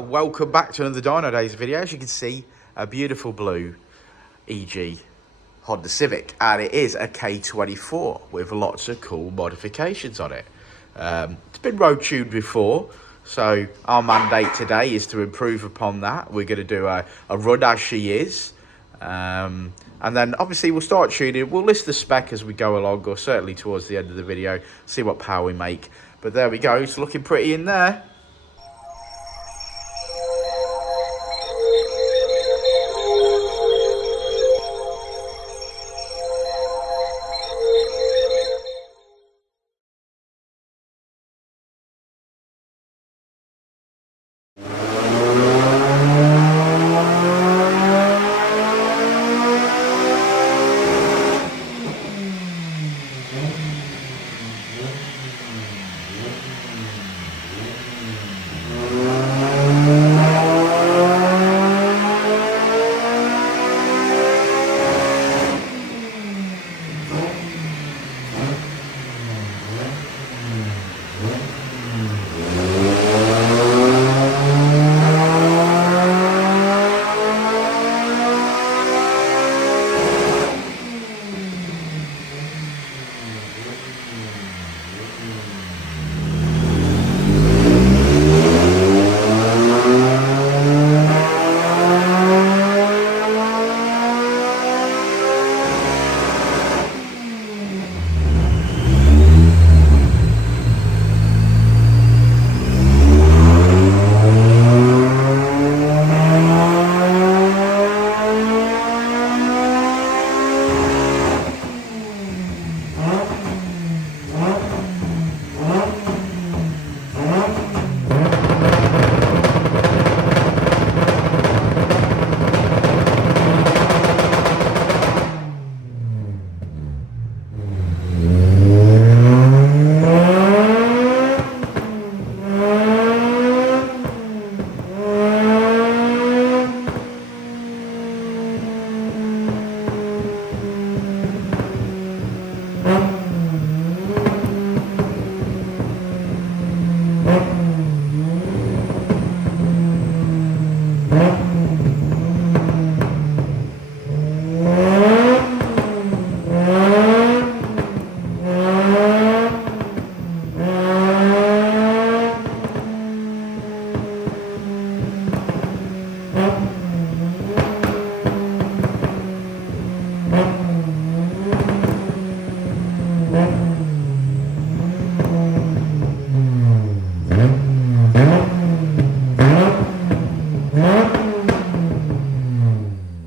welcome back to another Dynodaze video. As you can see, a beautiful blue EG Honda Civic, and it is a K24 with lots of cool modifications on it. It's been road tuned before, so our mandate today is to improve upon that. We're going to do a run as she is, and then obviously we'll start tuning. We'll list the spec as we go along, or certainly towards the end of the video, see what power we make. But there we go, it's looking pretty in there.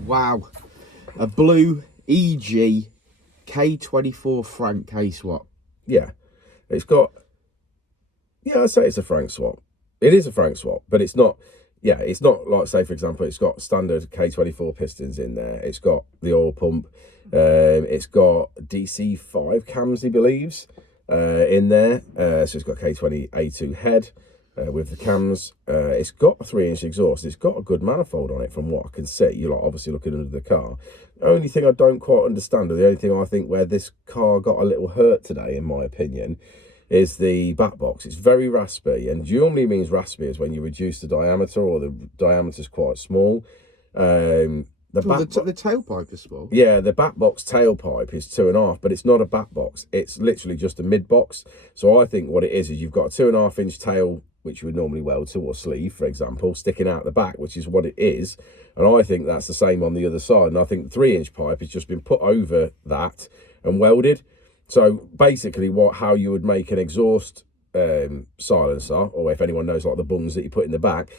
Wow, a blue EG K24 Frank K-Swap. Yeah, it's got, yeah, I'd say it's a Frank swap. It is a Frank swap, but it's not, yeah, it's not like, say, for example, it's got standard K24 pistons in there. It's got the oil pump. It's got DC5 cams, he believes, in there. So it's got K20 A2 head with the cams. It's got a 3-inch exhaust. It's got a good manifold on it from what I can see. You're like obviously looking under the car. The only thing I don't quite understand, or the only thing I think where this car got a little hurt today, in my opinion, is the back box. It's very raspy, and normally means raspy is when you reduce the diameter or the diameter's quite small. The tailpipe is small. Yeah, the back box tailpipe is 2.5, but it's not a back box. It's literally just a mid box. So I think what it is you've got a 2.5-inch tail, which you would normally weld to, or sleeve, for example, sticking out the back, which is what it is. And I think that's the same on the other side. And I think the 3-inch pipe has just been put over that and welded. So basically how you would make an exhaust silencer, or if anyone knows like the bungs that you put in the back,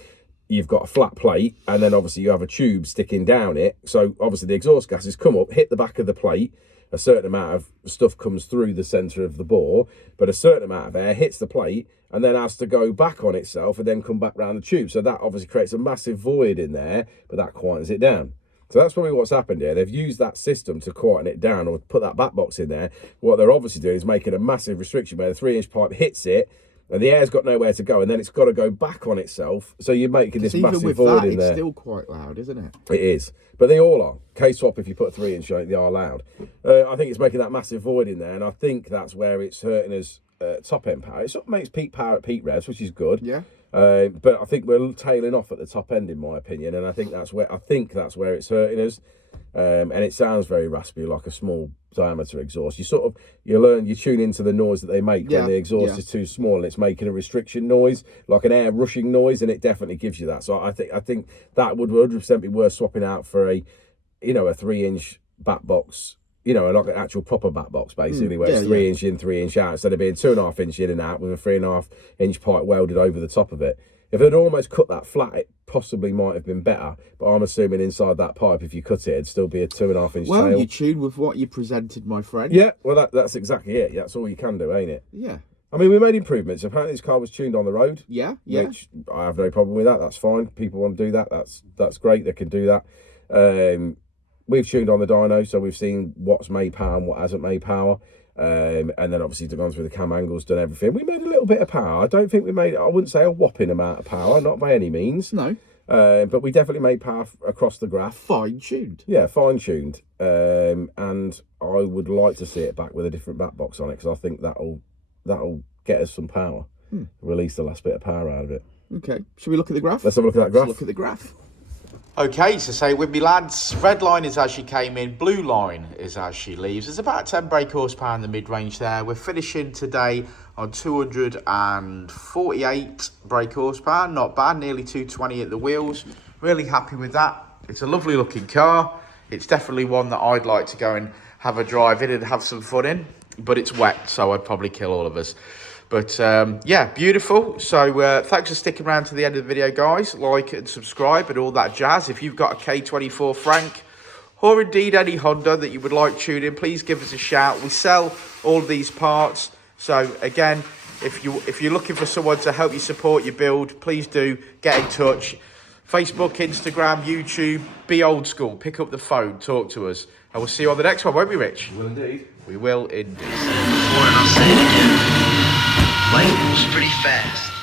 you've got a flat plate, and then obviously you have a tube sticking down it. So obviously the exhaust gases come up, hit the back of the plate, a certain amount of stuff comes through the center of the bore, but a certain amount of air hits the plate and then has to go back on itself and then come back round the tube. So that obviously creates a massive void in there, but that quietens it down. So that's probably what's happened here. They've used that system to quieten it down, or put that back box in there. What they're obviously doing is making a massive restriction where the 3-inch pipe hits it, And the air's got nowhere to go, and then it's got to go back on itself. So you're making this even massive with void that, in there. it's still quite loud, isn't it? It is. But they all are. K-Swap, if you put a 3-inch on it, they are loud. I think it's making that massive void in there, and I think that's where it's hurting us top end power. It sort of makes peak power at peak revs, which is good. Yeah. But I think we're tailing off at the top end, in my opinion, and I think that's where it's hurting us. And it sounds very raspy, like a small diameter exhaust. You tune into the noise that they make when the exhaust is too small, and it's making a restriction noise, like an air rushing noise, and it definitely gives you that. So I think that would 100% be worth swapping out for a 3-inch back box, like an actual proper back box, basically, where it's 3-inch in, 3-inch out, instead of being 2.5-inch in and out with a 3.5-inch pipe welded over the top of it. If they'd almost cut that flat, it possibly might have been better. But I'm assuming inside that pipe, if you cut it, it'd still be a 2.5-inch tail. Well, you tuned with what you presented, my friend. Yeah, well, that's exactly it. That's all you can do, ain't it? Yeah. I mean, we made improvements. Apparently, this car was tuned on the road. Yeah. Which I have no problem with that. That's fine. People want to do that. That's great. They can do that. We've tuned on the dyno, so we've seen what's made power and what hasn't made power. And then obviously gone through the cam angles, done everything. We made a little bit of power. I don't think I wouldn't say a whopping amount of power, not by any means. No. But we definitely made power across the graph. Fine-tuned. Yeah, fine-tuned. And I would like to see it back with a different back box on it, because I think that'll get us some power. Release the last bit of power out of it. Okay. Should we look at the graph? Let's have a look at that graph. Let's look at the graph. Okay, so say with me lads, red line is as she came in, blue line is as she leaves. There's about 10 brake horsepower in the mid-range there. We're finishing today on 248 brake horsepower, not bad, nearly 220 at the wheels. Really happy with that. It's a lovely looking car. It's definitely one that I'd like to go and have a drive in and have some fun in, but it's wet, so I'd probably kill all of us. But yeah, beautiful. So thanks for sticking around to the end of the video, guys. Like and subscribe and all that jazz. If you've got a K24 Frank or indeed any Honda that you would like tuned in, please give us a shout. We sell all of these parts. So again, if you're looking for someone to help you support your build, please do get in touch. Facebook, Instagram, YouTube, be old school. Pick up the phone, talk to us. And we'll see you on the next one, won't we, Rich? We will indeed. We will indeed. Before, and I'll say it again. Life moves pretty fast.